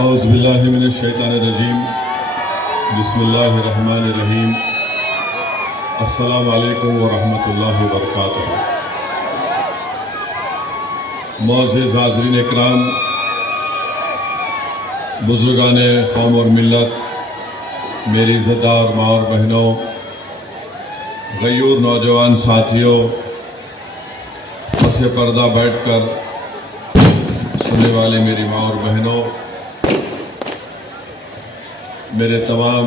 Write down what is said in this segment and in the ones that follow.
اعوذ باللہ من الشیطان الرجیم بسم اللہ الرحمن الرحیم السلام علیکم ورحمۃ اللہ وبرکاتہ۔ معزز حاضرین اکرام، بزرگان قوم اور ملت، میری عزتدار ماں اور بہنوں، غیور نوجوان ساتھیوں، پس پردہ بیٹھ کر سننے والے میری ماں اور بہنوں، میرے تمام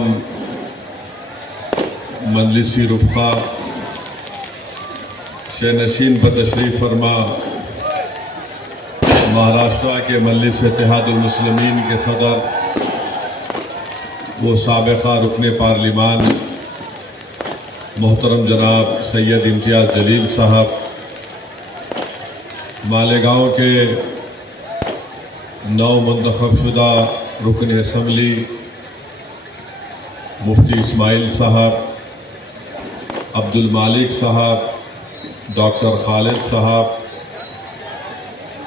مجلسی رفقا، شہنشین پر تشریف فرما مہاراشٹرا کے مجلس اتحاد المسلمین کے صدر وہ سابقہ رکن پارلیمان محترم جناب سید امتیاز جلیل صاحب، مالیگاؤں کے نو منتخب شدہ رکن اسمبلی مفتی اسماعیل صاحب، عبد المالک صاحب، ڈاکٹر خالد صاحب،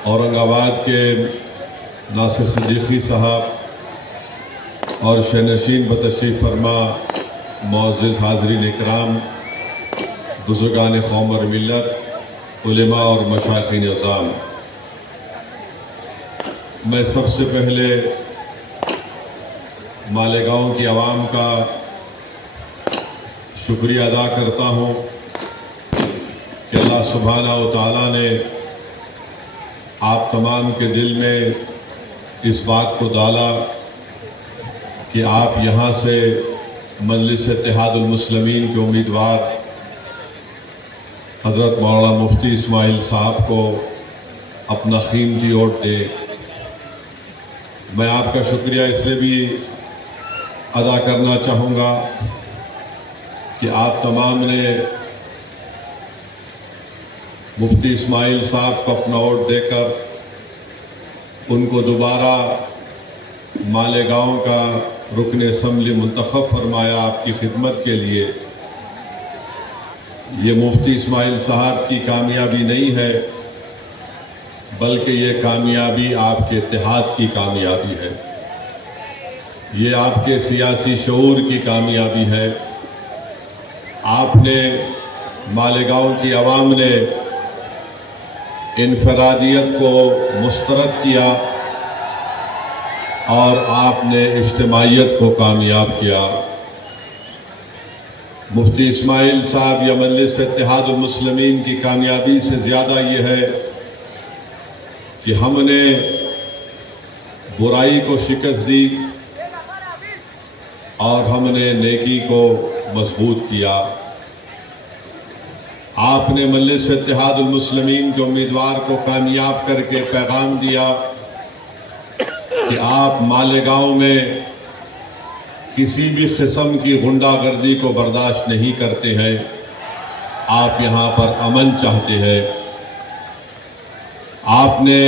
اورنگ آباد کے ناصر صدیقی صاحب اور شہنشین بتشریف فرما معزز حاضرین اکرام، بزرگان قوم اور ملت، علماء اور مشائخین عظام، میں سب سے پہلے مالیگاؤں کی عوام کا شکریہ ادا کرتا ہوں کہ اللہ سبحانہ و تعالیٰ نے آپ تمام کے دل میں اس بات کو ڈالا کہ آپ یہاں سے مجلس اتحاد المسلمین کے امیدوار حضرت مولانا مفتی اسماعیل صاحب کو اپنا قیمتی ووٹ دیں۔ میں آپ کا شکریہ اس لیے بھی ادا کرنا چاہوں گا کہ آپ تمام نے مفتی اسماعیل صاحب کو اپنا ووٹ دے کر ان کو دوبارہ مالیگاؤں کا رکن اسمبلی منتخب فرمایا آپ کی خدمت کے لیے۔ یہ مفتی اسماعیل صاحب کی کامیابی نہیں ہے، بلکہ یہ کامیابی آپ کے اتحاد کی کامیابی ہے، یہ آپ کے سیاسی شعور کی کامیابی ہے۔ آپ نے مالیگاؤں کی عوام نے انفرادیت کو مسترد کیا اور آپ نے اجتماعیت کو کامیاب کیا۔ مفتی اسماعیل صاحب یا مجلس اتحاد المسلمین کی کامیابی سے زیادہ یہ ہے کہ ہم نے برائی کو شکست دی اور ہم نے نیکی کو مضبوط کیا۔ آپ نے مجلس اتحاد المسلمین کے امیدوار کو کامیاب کر کے پیغام دیا کہ آپ مالیگاؤں میں کسی بھی قسم کی غنڈہ گردی کو برداشت نہیں کرتے ہیں، آپ یہاں پر امن چاہتے ہیں۔ آپ نے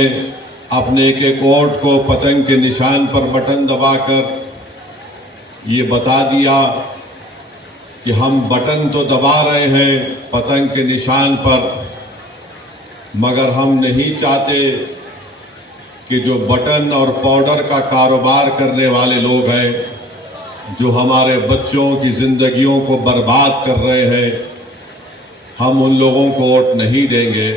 اپنے ایک ایک ووٹ کو پتنگ کے نشان پر بٹن دبا کر یہ بتا دیا کہ ہم بٹن تو دبا رہے ہیں پتنگ کے نشان پر، مگر ہم نہیں چاہتے کہ جو بٹن اور پاؤڈر کا کاروبار کرنے والے لوگ ہیں، جو ہمارے بچوں کی زندگیوں کو برباد کر رہے ہیں، ہم ان لوگوں کو ووٹ نہیں دیں گے۔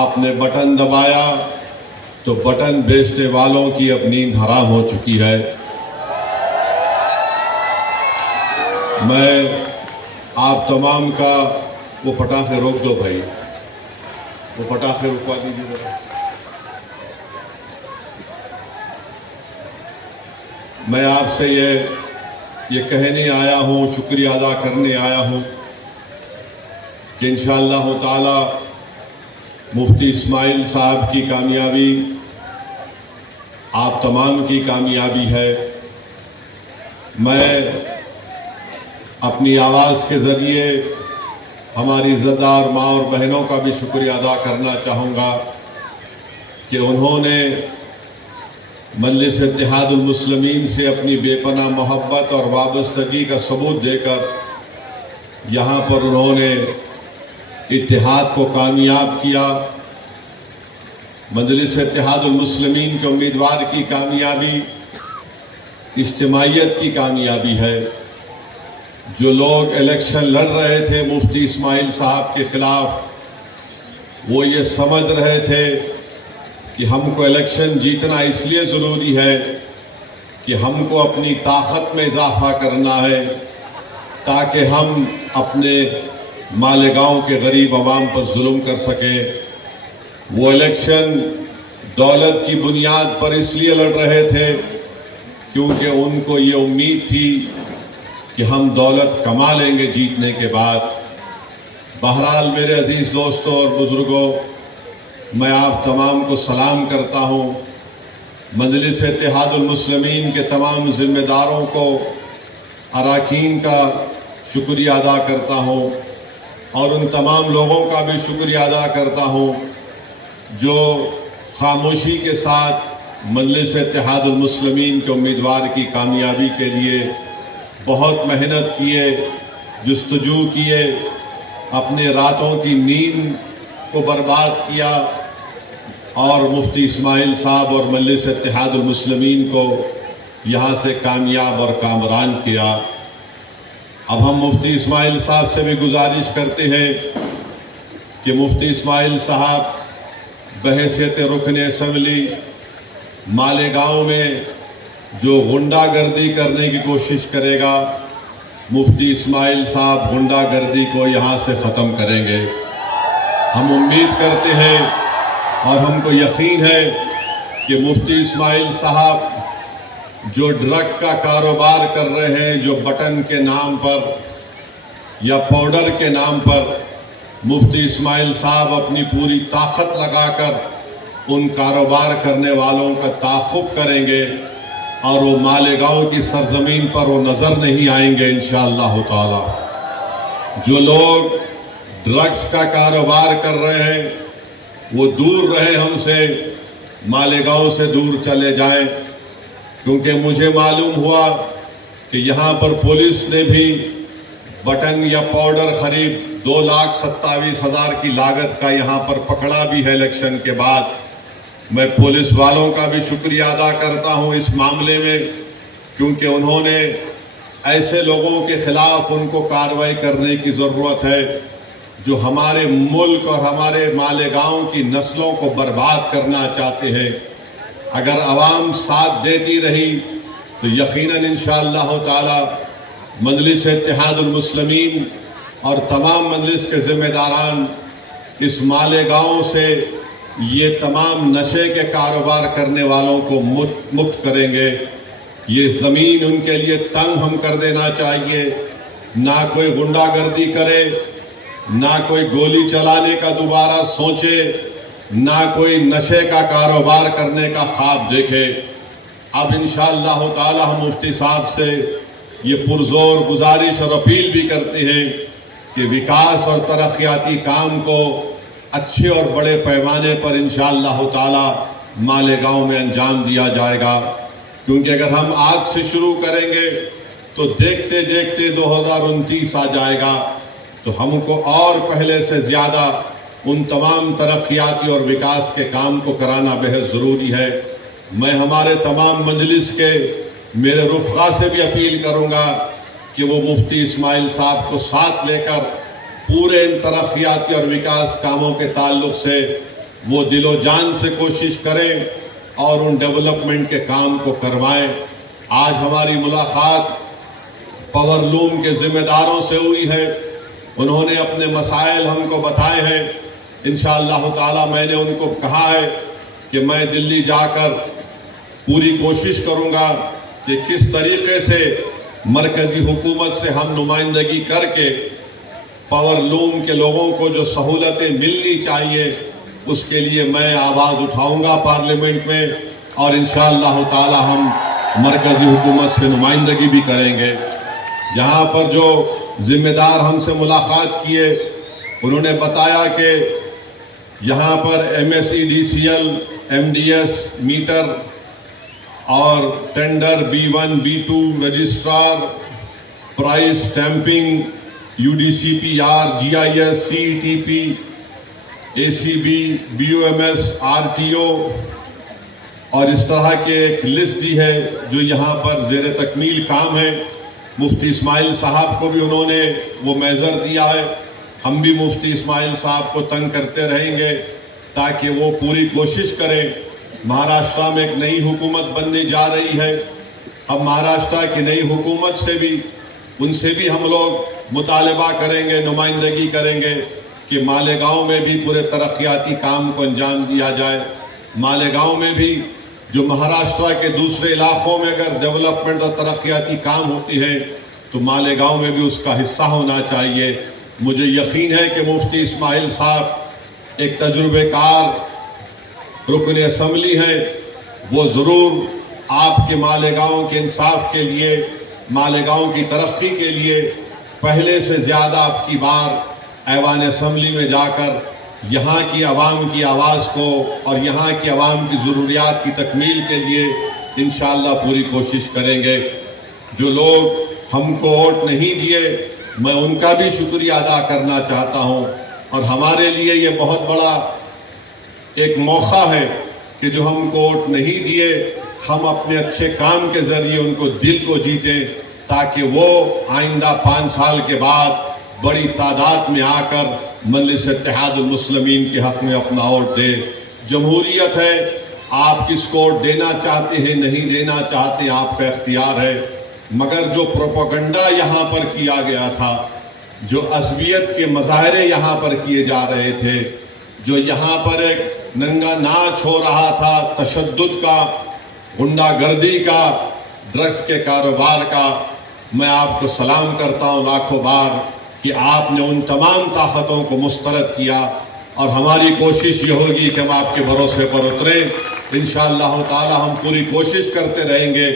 آپ نے بٹن دبایا تو بٹن بیچنے والوں کی اب نیند حرام ہو چکی ہے۔ میں آپ تمام کا وہ پٹاخے روک دو بھائی، وہ پٹاخے رکوا دیجیے۔ میں آپ سے یہ کہنے آیا ہوں، شکریہ ادا کرنے آیا ہوں کہ انشاءاللہ تعالی مفتی اسماعیل صاحب کی کامیابی آپ تمام کی کامیابی ہے۔ میں اپنی آواز کے ذریعے ہماری عزتدار ماں اور بہنوں کا بھی شکریہ ادا کرنا چاہوں گا کہ انہوں نے مجلس اتحاد المسلمین سے اپنی بے پناہ محبت اور وابستگی کا ثبوت دے کر یہاں پر انہوں نے اتحاد کو کامیاب کیا۔ مجلس اتحاد المسلمین کے امیدوار کی کامیابی اجتماعیت کی کامیابی ہے۔ جو لوگ الیکشن لڑ رہے تھے مفتی اسماعیل صاحب کے خلاف، وہ یہ سمجھ رہے تھے کہ ہم کو الیکشن جیتنا اس لیے ضروری ہے کہ ہم کو اپنی طاقت میں اضافہ کرنا ہے تاکہ ہم اپنے مالیگاؤں کے غریب عوام پر ظلم کر سکیں۔ وہ الیکشن دولت کی بنیاد پر اس لیے لڑ رہے تھے کیونکہ ان کو یہ امید تھی کہ ہم دولت کما لیں گے جیتنے کے بعد۔ بہرحال میرے عزیز دوستوں اور بزرگوں، میں آپ تمام کو سلام کرتا ہوں۔ مجلس اتحاد المسلمین کے تمام ذمہ داروں کو، اراکین کا شکریہ ادا کرتا ہوں، اور ان تمام لوگوں کا بھی شکریہ ادا کرتا ہوں جو خاموشی کے ساتھ مجلس اتحاد المسلمین کے امیدوار کی کامیابی کے لیے بہت محنت کیے، جستجو کیے، اپنے راتوں کی نیند کو برباد کیا اور مفتی اسماعیل صاحب اور مجلس اتحاد المسلمین کو یہاں سے کامیاب اور کامران کیا۔ اب ہم مفتی اسماعیل صاحب سے بھی گزارش کرتے ہیں کہ مفتی اسماعیل صاحب بحیثیت رکن اسمبلی مالیگاؤں میں جو غنڈہ گردی کرنے کی کوشش کرے گا، مفتی اسماعیل صاحب غنڈہ گردی کو یہاں سے ختم کریں گے۔ ہم امید کرتے ہیں اور ہم کو یقین ہے کہ مفتی اسماعیل صاحب جو ڈرگ کا کاروبار کر رہے ہیں، جو بٹن کے نام پر یا پاؤڈر کے نام پر، مفتی اسماعیل صاحب اپنی پوری طاقت لگا کر ان کاروبار کرنے والوں کا تعاقب کریں گے اور وہ مالیگاؤں کی سرزمین پر وہ نظر نہیں آئیں گے انشاءاللہ تعالی۔ جو لوگ ڈرگز کا کاروبار کر رہے ہیں وہ دور رہیں ہم سے، مالیگاؤں سے دور چلے جائیں، کیونکہ مجھے معلوم ہوا کہ یہاں پر پولیس نے بھی بٹن یا پاؤڈر قریب 2,27,000 کی لاگت کا یہاں پر پکڑا بھی ہے الیکشن کے بعد۔ میں پولیس والوں کا بھی شکریہ ادا کرتا ہوں اس معاملے میں، کیونکہ انہوں نے ایسے لوگوں کے خلاف ان کو کارروائی کرنے کی ضرورت ہے جو ہمارے ملک اور ہمارے مالیگاؤں کی نسلوں کو برباد کرنا چاہتے ہیں۔ اگر عوام ساتھ دیتی رہی تو یقیناً انشاءاللہ تعالی مجلس اتحاد المسلمین اور تمام مجلس کے ذمہ داران اس مالیگاؤں سے یہ تمام نشے کے کاروبار کرنے والوں کو مکت کریں گے۔ یہ زمین ان کے لیے تنگ ہم کر دینا چاہیے، نہ کوئی غنڈہ گردی کرے، نہ کوئی گولی چلانے کا دوبارہ سوچے، نہ کوئی نشے کا کاروبار کرنے کا خواب دیکھے۔ اب انشاءاللہ تعالی ہم مفتی صاحب سے یہ پرزور گزارش اور اپیل بھی کرتے ہیں کہ وکاس اور ترقیاتی کام کو اچھے اور بڑے پیمانے پر انشاءاللہ تعالی مالیگاؤں میں انجام دیا جائے گا، کیونکہ اگر ہم آج سے شروع کریں گے تو دیکھتے دیکھتے 2029 آ جائے گا، تو ہم کو اور پہلے سے زیادہ ان تمام ترقیاتی اور وکاس کے کام کو کرانا بہت ضروری ہے۔ میں ہمارے تمام مجلس کے میرے رفقا سے بھی اپیل کروں گا کہ وہ مفتی اسماعیل صاحب کو ساتھ لے کر پورے ان ترقیاتی اور وکاس کاموں کے تعلق سے وہ دل و جان سے کوشش کریں اور ان ڈیولپمنٹ کے کام کو کروائیں۔ آج ہماری ملاقات پاور لوم کے ذمہ داروں سے ہوئی ہے، انہوں نے اپنے مسائل ہم کو بتائے ہیں۔ انشاءاللہ تعالی میں نے ان کو کہا ہے کہ میں دلی جا کر پوری کوشش کروں گا کہ کس طریقے سے مرکزی حکومت سے ہم نمائندگی کر کے پاور لوم کے لوگوں کو جو سہولتیں ملنی چاہیے اس کے لیے میں آواز اٹھاؤں گا پارلیمنٹ میں، اور انشاءاللہ تعالی ہم مرکزی حکومت سے نمائندگی بھی کریں گے۔ یہاں پر جو ذمہ دار ہم سے ملاقات کیے انہوں نے بتایا کہ یہاں پر MSEDCL MDS میٹر اور tender B1 B2 registrar prize stamping UDCPR GIS CETP ACB, BOMS, RTO اور اس طرح کے ایک لسٹ دی ہے جو یہاں پر زیر تکمیل کام ہے. مفتی اسماعیل صاحب کو بھی انہوں نے وہ میزر دیا ہے. ہم بھی مفتی اسماعیل صاحب کو تنگ کرتے رہیں گے تاکہ وہ پوری کوشش کریں. مہاراشٹرا میں ایک نئی حکومت بننے جا رہی ہے. ہم مہاراشٹرا کی نئی حکومت سے بھی ان سے بھی ہم لوگ مطالبہ کریں گے, نمائندگی کریں گے کہ مالیگاؤں میں بھی پورے ترقیاتی کام کو انجام دیا جائے. مالیگاؤں میں بھی جو مہاراشٹرا کے دوسرے علاقوں میں اگر ڈیولپمنٹ اور ترقیاتی کام ہوتی ہے تو مالیگاؤں میں بھی اس کا حصہ ہونا چاہیے. مجھے یقین ہے کہ مفتی اسماعیل صاحب ایک تجربہ کار رکن اسمبلی ہیں. وہ ضرور آپ کے مالیگاؤں کے انصاف کے لیے, مالیگاؤں کی ترقی کے لیے پہلے سے زیادہ آپ کی بار ایوان اسمبلی میں جا کر یہاں کی عوام کی آواز کو اور یہاں کی عوام کی ضروریات کی تکمیل کے لیے انشاءاللہ پوری کوشش کریں گے. جو لوگ ہم کو ووٹ نہیں دیے میں ان کا بھی شکریہ ادا کرنا چاہتا ہوں, اور ہمارے لیے یہ بہت بڑا ایک موقع ہے کہ جو ہم کو ووٹ نہیں دیے ہم اپنے اچھے کام کے ذریعے ان کو دل کو جیتیں تاکہ وہ آئندہ 5 سال کے بعد بڑی تعداد میں آ کر مجلس اتحاد المسلمین کے حق میں اپنا ووٹ دے. جمہوریت ہے, آپ کس کو ووٹ دینا چاہتے ہیں نہیں دینا چاہتے آپ کا اختیار ہے, مگر جو پروپیگنڈا یہاں پر کیا گیا تھا, جو عصبیت کے مظاہرے یہاں پر کیے جا رہے تھے, جو یہاں پر ایک ننگا ناچ ہو رہا تھا تشدد کا, غنڈہ گردی کا, ڈرگس کے کاروبار کا, میں آپ کو سلام کرتا ہوں لاکھوں بار کہ آپ نے ان تمام طاقتوں کو مسترد کیا, اور ہماری کوشش یہ ہوگی کہ ہم آپ کے بھروسے پر اتریں. انشاءاللہ تعالی ہم پوری کوشش کرتے رہیں گے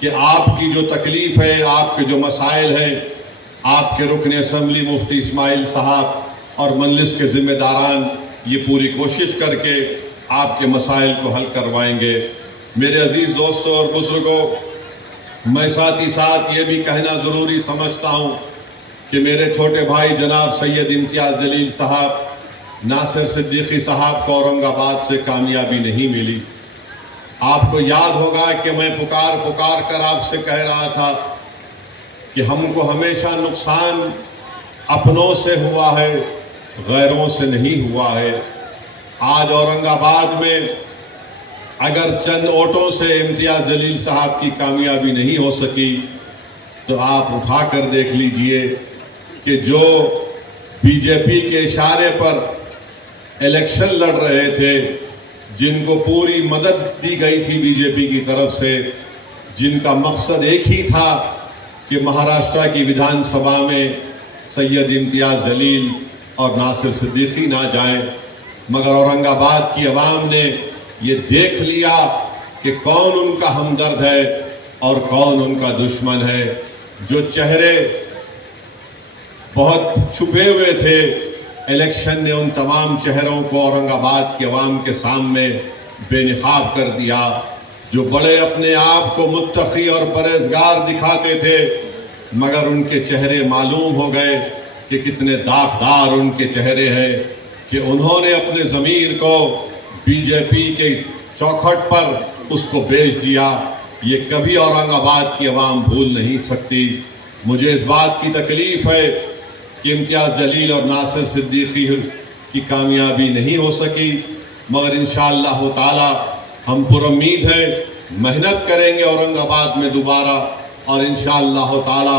کہ آپ کی جو تکلیف ہے, آپ کے جو مسائل ہیں, آپ کے رکن اسمبلی مفتی اسماعیل صاحب اور مجلس کے ذمہ داران یہ پوری کوشش کر کے آپ کے مسائل کو حل کروائیں گے. میرے عزیز دوستوں اور بزرگوں, میں ساتھ ہی ساتھ یہ بھی کہنا ضروری سمجھتا ہوں کہ میرے چھوٹے بھائی جناب سید امتیاز جلیل صاحب, ناصر صدیقی صاحب کو اورنگ آباد سے کامیابی نہیں ملی. آپ کو یاد ہوگا کہ میں پکار کر آپ سے کہہ رہا تھا کہ ہم کو ہمیشہ نقصان اپنوں سے ہوا ہے, غیروں سے نہیں ہوا ہے. آج اورنگ آباد میں اگر چند ووٹوں سے امتیاز جلیل صاحب کی کامیابی نہیں ہو سکی تو آپ اٹھا کر دیکھ لیجئے کہ جو بی جے پی کے اشارے پر الیکشن لڑ رہے تھے, جن کو پوری مدد دی گئی تھی بی جے پی کی طرف سے, جن کا مقصد ایک ہی تھا کہ مہاراشٹرا کی ودھان سبھا میں سید امتیاز جلیل اور ناصر صدیقی نہ جائیں, مگر اورنگ آباد کی عوام نے یہ دیکھ لیا کہ کون ان کا ہمدرد ہے اور کون ان کا دشمن ہے. جو چہرے بہت چھپے ہوئے تھے, الیکشن نے ان تمام چہروں کو اورنگ آباد کے عوام کے سامنے بے نقاب کر دیا. جو بڑے اپنے آپ کو متقی اور پرہیزگار دکھاتے تھے, مگر ان کے چہرے معلوم ہو گئے کہ کتنے داغدار ان کے چہرے ہیں, کہ انہوں نے اپنے ضمیر کو بی جے پی کے چوکھٹ پر اس کو بیچ دیا. یہ کبھی اورنگ آباد کی عوام بھول نہیں سکتی. مجھے اس بات کی تکلیف ہے کہ امتیاز جلیل اور ناصر صدیقی کی کامیابی نہیں ہو سکی, مگر انشاءاللہ تعالی ہم پر امید ہیں, محنت کریں گے اورنگ آباد میں دوبارہ, اور انشاءاللہ تعالی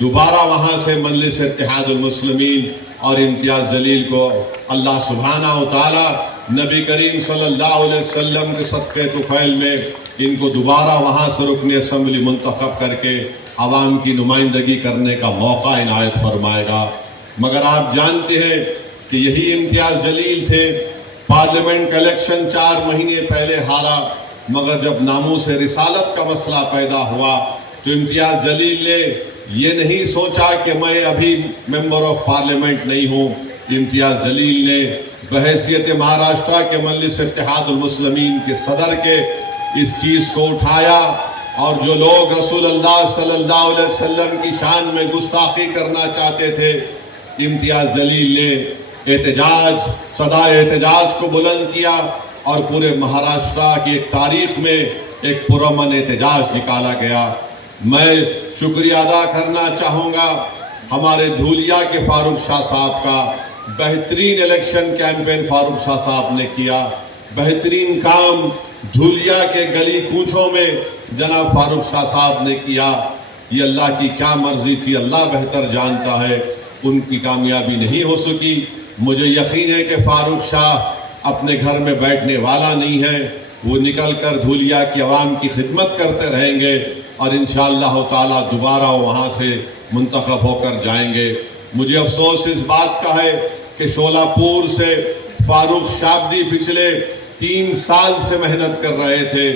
دوبارہ وہاں سے مجلس اتحاد المسلمین اور امتیاز جلیل کو اللہ سبحانہ و تعالی نبی کریم صلی اللہ علیہ وسلم کے صدقے طفیل میں ان کو دوبارہ وہاں سے رکن اسمبلی منتخب کر کے عوام کی نمائندگی کرنے کا موقع عنایت فرمائے گا. مگر آپ جانتے ہیں کہ یہی امتیاز جلیل تھے, پارلیمنٹ کا الیکشن 4 مہینے پہلے ہارا, مگر جب ناموس رسالت کا مسئلہ پیدا ہوا تو امتیاز جلیل نے یہ نہیں سوچا کہ میں ابھی ممبر آف پارلیمنٹ نہیں ہوں. امتیاز جلیل نے بحیثیت مہاراشٹرا کے مجلس اتحاد المسلمین کے صدر کے اس چیز کو اٹھایا, اور جو لوگ رسول اللہ صلی اللہ علیہ وسلم کی شان میں گستاخی کرنا چاہتے تھے, امتیاز جلیل نے احتجاج صدائے احتجاج کو بلند کیا اور پورے مہاراشٹرا کی ایک تاریخ میں ایک پرامن احتجاج نکالا گیا۔ میں شکریہ ادا کرنا چاہوں گا ہمارے دھولیا کے فاروق شاہ صاحب کا، بہترین الیکشن کیمپین فاروق شاہ صاحب نے کیا، بہترین کام دھولیا کے گلی کوچوں میں جناب فاروق شاہ صاحب نے کیا۔ یہ اللہ کی کیا مرضی تھی، اللہ بہتر جانتا ہے، ان کی کامیابی نہیں ہو سکی۔ مجھے یقین ہے کہ فاروق شاہ اپنے گھر میں بیٹھنے والا نہیں ہے، وہ نکل کر دھولیا کی عوام کی خدمت کرتے رہیں گے اور انشاءاللہ تعالی دوبارہ وہاں سے منتخب ہو کر جائیں گے۔ مجھے افسوس اس بات کا ہے کہ شولہ پور سے فاروق شابدی پچھلے 3 سال سے محنت کر رہے تھے،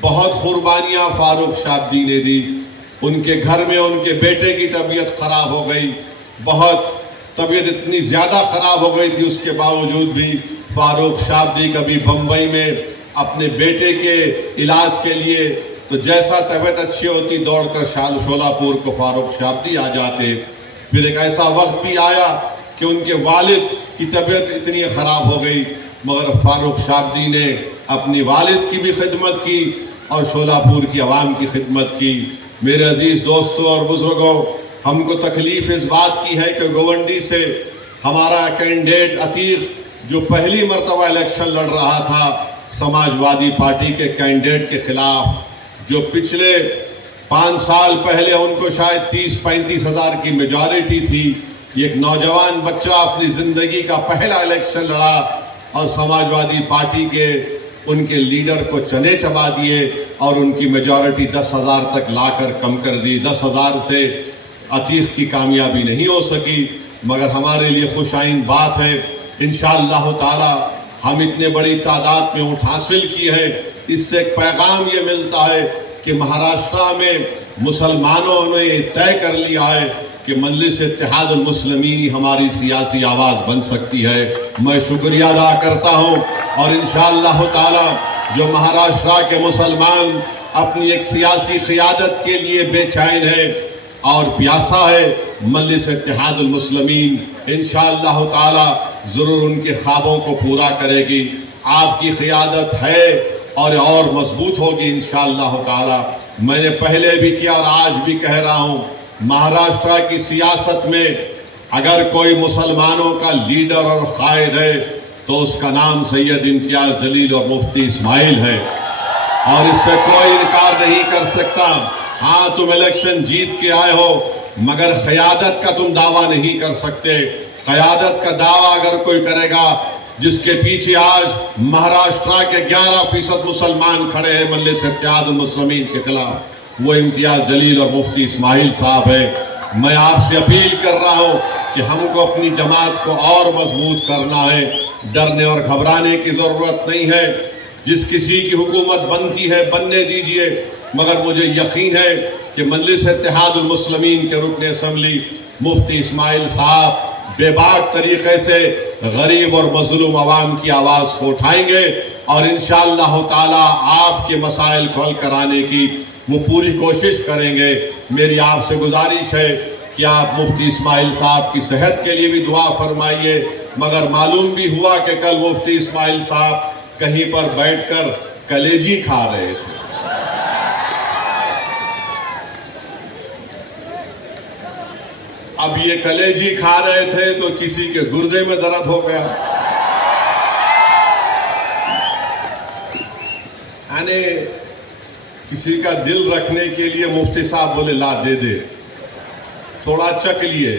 بہت قربانیاں فاروق شابدی نے دی۔ ان کے گھر میں ان کے بیٹے کی طبیعت خراب ہو گئی، بہت طبیعت اتنی زیادہ خراب ہو گئی تھی، اس کے باوجود بھی فاروق شابدی کبھی بمبئی میں اپنے بیٹے کے علاج کے لیے تو جیسا طبیعت اچھی ہوتی دوڑ کر شولہ پور کو فاروق شابدی آ جاتے۔ پھر ایک ایسا وقت بھی آیا کہ ان کے والد کی طبیعت اتنی خراب ہو گئی، مگر فاروق شابدی نے اپنی والد کی بھی خدمت کی اور شولہ پور کی عوام کی خدمت کی۔ میرے عزیز دوستوں اور بزرگوں، ہم کو تکلیف اس بات کی ہے کہ گونڈی سے ہمارا کینڈیڈیٹ عتیق جو پہلی مرتبہ الیکشن لڑ رہا تھا سماجوادی پارٹی کے کینڈیڈیٹ کے خلاف، جو پچھلے 5 سال پہلے ان کو شاید 30-35 ہزار کی میجارٹی تھی، یہ ایک نوجوان بچہ اپنی زندگی کا پہلا الیکشن لڑا اور سماجوادی پارٹی کے ان کے لیڈر کو چنے چبا دیے اور ان کی میجارٹی 10,000 تک لا کر کم کر دی۔ 10,000 سے عتیق کی کامیابی نہیں ہو سکی، مگر ہمارے لیے خوش آئند بات ہے، انشاءاللہ تعالی ہم اتنے بڑی تعداد میں ووٹ حاصل کی ہے۔ اس سے ایک پیغام یہ ملتا ہے کہ مہاراشٹرا میں مسلمانوں نے طے کر لیا ہے کہ مجلس اتحاد المسلمین ہی ہماری سیاسی آواز بن سکتی ہے۔ میں شکریہ ادا کرتا ہوں اور انشاءاللہ تعالی جو مہاراشٹرا کے مسلمان اپنی ایک سیاسی قیادت کے لیے بے چین ہے اور پیاسا ہے، مجلس اتحاد المسلمین انشاءاللہ تعالی ضرور ان کے خوابوں کو پورا کرے گی۔ آپ کی قیادت ہے اور مضبوط ہوگی انشاءاللہ تعالی۔ میں نے پہلے بھی کیا اور آج بھی کہہ رہا ہوں، مہاراشٹرا کی سیاست میں اگر کوئی مسلمانوں کا لیڈر اور قائد ہے تو اس کا نام سید امتیاز جلیل اور مفتی اسماعیل ہے، اور اس سے کوئی انکار نہیں کر سکتا۔ ہاں تم الیکشن جیت کے آئے ہو مگر قیادت کا تم دعویٰ نہیں کر سکتے۔ قیادت کا دعویٰ اگر کوئی کرے گا جس کے پیچھے آج مہاراشٹرا کے 11% مسلمان کھڑے ہیں مجلس اتحاد المسلمین کے خلاف، وہ امتیاز جلیل اور مفتی اسماعیل صاحب ہے۔ میں آپ سے اپیل کر رہا ہوں کہ ہم کو اپنی جماعت کو اور مضبوط کرنا ہے، ڈرنے اور گھبرانے کی ضرورت نہیں ہے۔ جس کسی کی حکومت بنتی ہے بننے دیجئے، مگر مجھے یقین ہے کہ مجلس اتحاد المسلمین کے رکن اسمبلی مفتی اسماعیل صاحب بے باک طریقے سے غریب اور مظلوم عوام کی آواز کو اٹھائیں گے اور انشاءاللہ تعالی آپ کے مسائل کو حل کرانے کی وہ پوری کوشش کریں گے۔ میری آپ سے گزارش ہے کہ آپ مفتی اسماعیل صاحب کی صحت کے لیے بھی دعا فرمائیے۔ مگر معلوم بھی ہوا کہ کل مفتی اسماعیل صاحب کہیں پر بیٹھ کر کلیجی کھا رہے تھے۔ اب یہ کلیجی کھا رہے تھے تو کسی کے گردے میں درد ہو گیا، یعنی کسی کا دل رکھنے کے لیے مفتی صاحب بولے لا دے دے، تھوڑا چک لیے،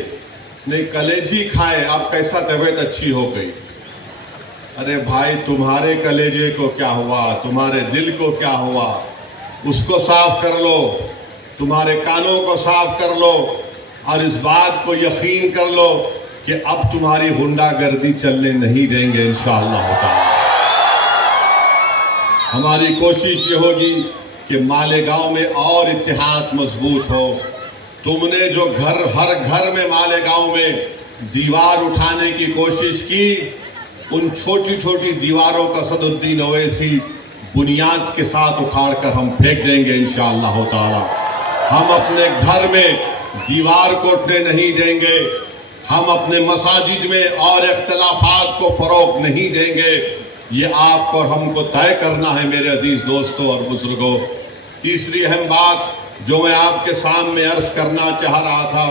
نہیں کلیجی کھائے، اب کیسا طبیعت اچھی ہو گئی۔ ارے بھائی تمہارے کلیجے کو کیا ہوا، تمہارے دل کو کیا ہوا، اس کو صاف کر لو، تمہارے کانوں کو صاف کر لو اور اس بات کو یقین کر لو کہ اب تمہاری غنڈہ گردی چلنے نہیں دیں گے انشاءاللہ تعالی۔ ہماری کوشش یہ ہوگی کہ مالیگاؤں میں اور اتحاد مضبوط ہو۔ تم نے جو ہر گھر میں مالیگاؤں میں دیوار اٹھانے کی کوشش کی، ان چھوٹی چھوٹی دیواروں کا اسد الدین اویسی بنیاد کے ساتھ اکھاڑ کر ہم پھینک دیں گے انشاءاللہ تعالی۔ ہم اپنے گھر میں دیوار کو اٹھنے نہیں دیں گے، ہم اپنے مساجد میں اور اختلافات کو فروغ نہیں دیں گے. یہ آپ اور ہم کو طے کرنا ہے میرے عزیز دوستوں اور بزرگوں. تیسری اہم بات جو میں آپ کے سامنے عرض کرنا چاہ رہا تھا،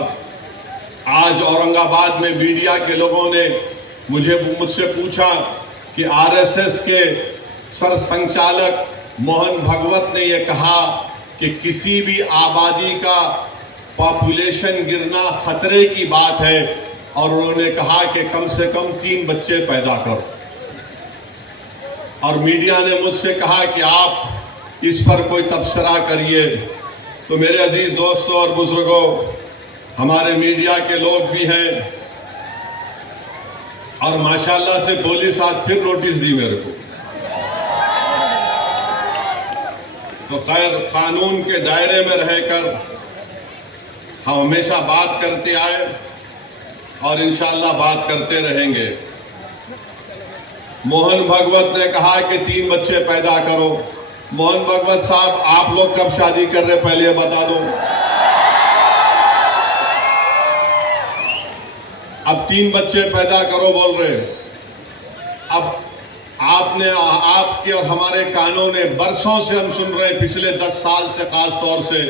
آج اورنگ آباد میں میڈیا کے لوگوں نے مجھ سے پوچھا کہ RSS کے سر سنچالک موہن بھگوت نے یہ کہا کہ کسی بھی آبادی کا پاپولیشن گرنا خطرے کی بات ہے، اور انہوں نے کہا کہ کم سے کم 3 بچے پیدا کرو. اور میڈیا نے مجھ سے کہا کہ آپ اس پر کوئی تبصرہ کریے. تو میرے عزیز دوستوں اور بزرگوں، ہمارے میڈیا کے لوگ بھی ہیں، اور ماشاءاللہ سے پولیس آج پھر نوٹس دی میرے کو. تو خیر، قانون کے دائرے میں رہ کر ہم ہمیشہ بات کرتے آئے اور انشاءاللہ بات کرتے رہیں گے. موہن بھگوت نے کہا کہ 3 بچے پیدا کرو. موہن بھگوت صاحب، آپ لوگ کب شادی کر رہے پہلے یہ بتا دو. اب 3 بچے پیدا کرو بول رہے. اب آپ کے اور ہمارے کانوں نے برسوں سے ہم سن رہے ہیں، پچھلے 10 سال سے خاص طور سے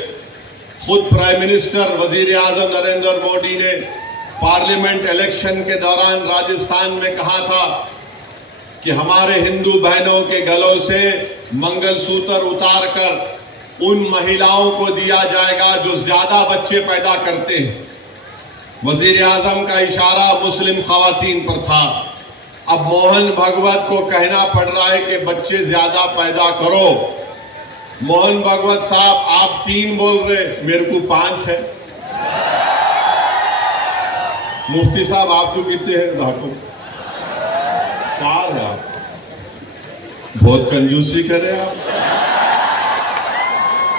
خود پرائم منسٹر وزیر اعظم نریندر مودی نے پارلیمنٹ الیکشن کے دوران راجستھان میں کہا تھا کہ ہمارے ہندو بہنوں کے گلوں سے منگل سوتر اتار کر ان مہیلاؤں کو دیا جائے گا جو زیادہ بچے پیدا کرتے ہیں. وزیر اعظم کا اشارہ مسلم خواتین پر تھا. اب موہن بھگوت کو کہنا پڑ رہا ہے کہ بچے زیادہ پیدا کرو. موہن بھگوت صاحب، آپ 3 بول رہے، میرے کو 5 ہے. مفتی صاحب آپ کو کتنے ہیں؟ 4 ہے. آپ بہت کنجوسی کر رہے ہیں. آپ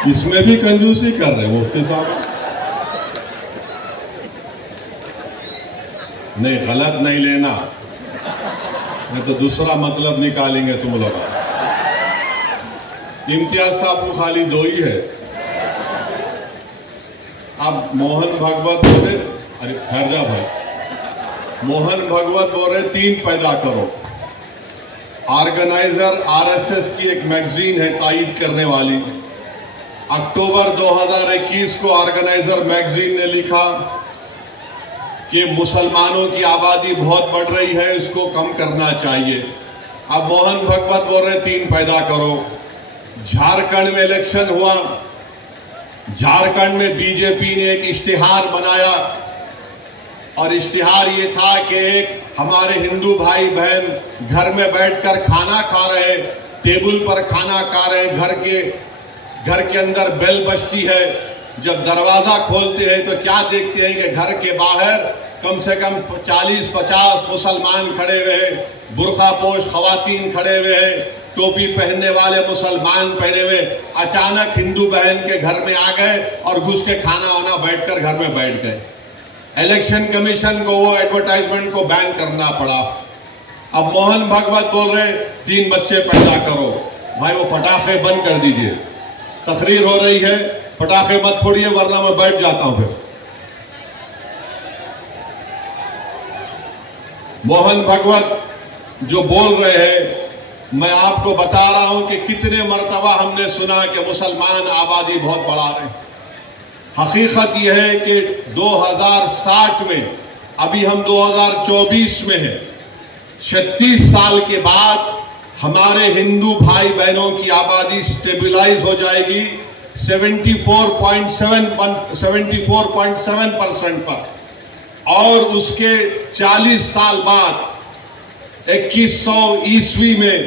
اس میں بھی کنجوسی کر رہے ہیں مفتی صاحب. نہیں، غلط نہیں لینا، میں تو دوسرا مطلب نکالیں گے تم لوگ. امتیاز صاحب کو خالی 2 ہی ہے. اب موہن بھگوت بول رہے، ارے خیر جا بھائی، موہن بھگوت بول رہے 3 پیدا کرو. آرگنائزر RSS کی ایک میگزین ہے تائید کرنے والی. اکتوبر 2021 کو آرگنائزر میگزین نے لکھا کہ مسلمانوں کی آبادی بہت بڑھ رہی ہے، اس کو کم کرنا چاہیے. اب موہن بھگوت بول رہے 3 پیدا کرو. جھارکھنڈ میں الیکشن ہوا. جھارکھنڈ میں BJP نے ایک اشتہار بنایا، اور اشتہار یہ تھا کہ ایک ہمارے ہندو بھائی بہن گھر میں بیٹھ کر کھانا کھا رہے، ٹیبل پر کھانا کھا رہے، گھر کے اندر بیل بجتی ہے. جب دروازہ کھولتے ہیں تو کیا دیکھتے ہیں کہ گھر کے باہر کم سے کم 40-50 مسلمان کھڑے ہوئے، برقع پوش خواتین کھڑے ہوئے ہیں، ٹوپی پہننے والے مسلمان پہنے ہوئے. اچانک ہندو بہن کے گھر میں آ گئے اور گھس کے کھانا وانا بیٹھ کر گھر میں بیٹھ گئے. الیکشن کمیشن کو وہ ایڈورٹائزمنٹ کو بین کرنا پڑا. اب موہن بھگوت بول رہے 3 بچے پیدا کرو. بھائی وہ پٹاخے بند کر دیجئے، تقریر ہو رہی ہے، پٹاخے مت پھوڑیے ورنہ میں بیٹھ جاتا ہوں. پھر موہن بھگوت جو بول رہے ہیں، میں آپ کو بتا رہا ہوں کہ کتنے مرتبہ ہم نے سنا کہ مسلمان آبادی بہت بڑھا رہے ہیں. حقیقت یہ ہے کہ 2060 میں، ابھی ہم 2024 میں ہیں، 36 سال کے بعد ہمارے ہندو بھائی بہنوں کی آبادی سٹیبلائز ہو جائے گی 74.7% پر، اور اس کے 40 سال بعد 2100 عیسوی میں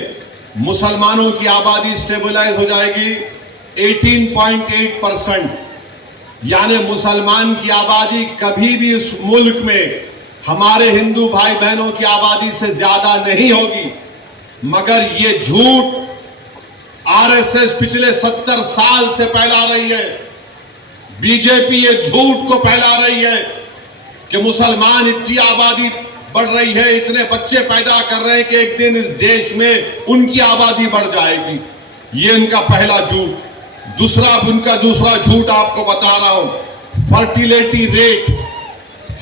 مسلمانوں کی آبادی سٹیبلائز ہو جائے گی 18.8%. یعنی مسلمان کی آبادی کبھی بھی اس ملک میں ہمارے ہندو بھائی بہنوں کی آبادی سے زیادہ نہیں ہوگی. مگر یہ جھوٹ RSS پچھلے 70 سال سے پھیلا رہی ہے. BJP یہ جھوٹ کو پھیلا رہی ہے کہ مسلمان اتنی آبادی بڑھ رہی ہے، اتنے بچے پیدا کر رہے ہیں کہ ایک دن اس دیش میں ان کی آبادی بڑھ جائے گی. یہ ان کا پہلا جھوٹ. ان کا دوسرا جھوٹ آپ کو بتا رہا ہوں.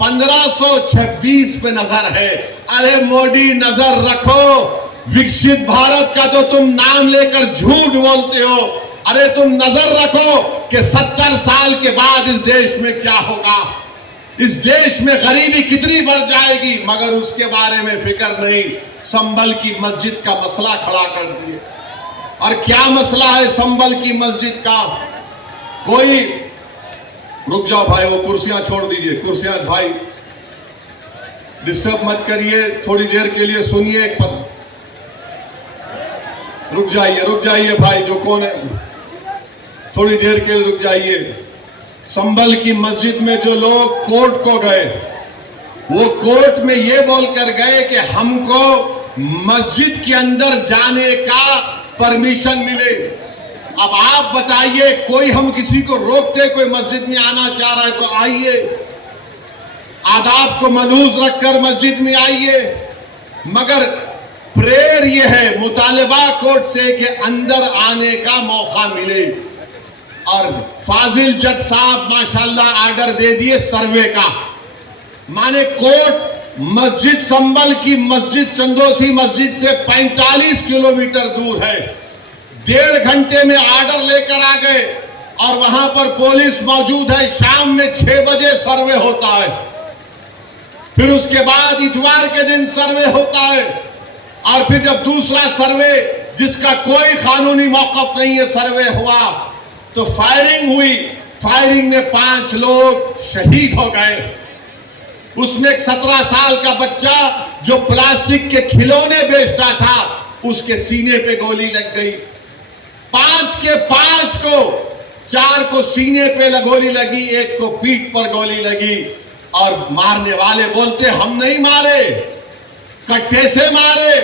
1526 پہ نظر ہے. ارے موڈی نظر رکھو, وکشت بھارت کا تو تم نام لے کر جھوٹ بولتے ہو. ارے تم نظر رکھو کہ 70 سال کے بعد اس دیش میں کیا ہوگا, اس دیش میں غریبی کتنی بڑھ جائے گی, مگر اس کے بارے میں فکر نہیں. سنبل کی مسجد کا مسئلہ کھڑا کر دیے. اور کیا مسئلہ ہے سنبل کی مسجد کا؟ کوئی رک جاؤ بھائی, وہ کرسیاں چھوڑ دیجئے, کرسیاں بھائی ڈسٹرب مت کریے, تھوڑی دیر کے لیے سنیے. ایک پت رک جائیے بھائی, جو کون ہے تھوڑی دیر کے لیے رک جائیے. سنبل کی مسجد میں جو لوگ کورٹ کو گئے, وہ کورٹ میں یہ بول کر گئے کہ ہم کو مسجد کے اندر جانے کا پرمیشن ملے. اب آپ بتائیے, کوئی ہم کسی کو روکتے, کوئی مسجد میں آنا چاہ رہا ہے تو آئیے, آداب کو ملحوظ رکھ کر مسجد میں آئیے. مگر پریئر یہ ہے, مطالبہ کورٹ سے کہ اندر آنے کا موقع ملے. اور فاضل جج صاحب ماشاءاللہ آرڈر دے دیے سروے کا. مانے کورٹ مسجد سنبل کی مسجد چندوسی مسجد سے 45 کلومیٹر دور ہے. 1.5 گھنٹے میں آرڈر لے کر آ گئے, اور وہاں پر پولیس موجود ہے. شام میں 6 بجے سروے ہوتا ہے, پھر اس کے بعد اتوار کے دن سروے ہوتا ہے, اور پھر جب دوسرا سروے جس کا کوئی قانونی موقف نہیں ہے سروے ہوا تو فائرنگ ہوئی. فائرنگ میں 5 لوگ شہید ہو گئے. اس میں ایک 17 سال کا بچہ جو پلاسٹک کے کھلونے بیچتا تھا, اس کے سینے پہ گولی لگ گئی. 5 کے 5 کو, 4 کو سینے پہ گولی لگی, 1 کو پیٹھ پر گولی لگی. اور مارنے والے بولتے ہم نہیں مارے, کٹھے سے مارے.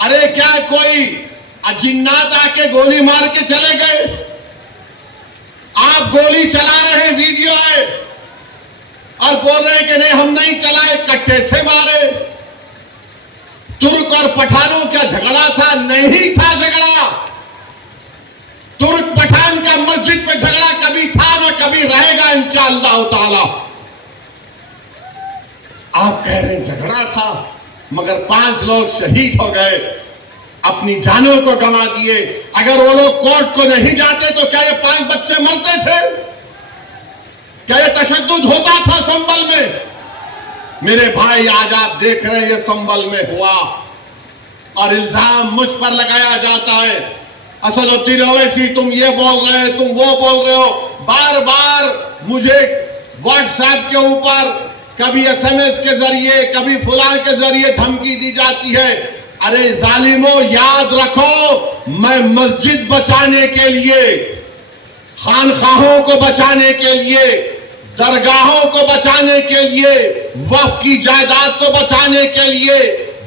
ارے کیا کوئی جنات آ کے گولی مار کے چلے گئے؟ آپ گولی چلا رہے ہیں, ویڈیو ہے, اور بول رہے ہیں کہ نہیں ہم نہیں چلائے, کٹھے سے مارے. ترک اور پٹھانوں کا جھگڑا تھا؟ نہیں تھا جھگڑا. ترک پٹھان کا مسجد پہ جھگڑا کبھی تھا نہ کبھی رہے گا انشاءاللہ تعالی. آپ کہہ رہے ہیں جھگڑا تھا, مگر 5 لوگ شہید ہو گئے, اپنی جانوں کو گنوا دیے. اگر وہ لوگ کورٹ کو نہیں جاتے تو کیا یہ 5 بچے مرتے تھے؟ کیا یہ تشدد ہوتا تھا سنبل میں؟ میرے بھائی آج آپ دیکھ رہے ہیں یہ سنبل میں ہوا, اور الزام مجھ پر لگایا جاتا ہے. اسد الدین اویسی تم یہ بول رہے ہیں, تم وہ بول رہے ہو. بار بار مجھے واٹس ایپ کے اوپر کبھی SMS کے ذریعے, کبھی فلاں کے ذریعے دھمکی دی جاتی ہے. ارے ظالموں, یاد رکھو میں مسجد بچانے کے لیے, خانخواہوں کو بچانے کے لیے, درگاہوں کو بچانے کے لیے, وقف کی جائیداد کو بچانے کے لیے,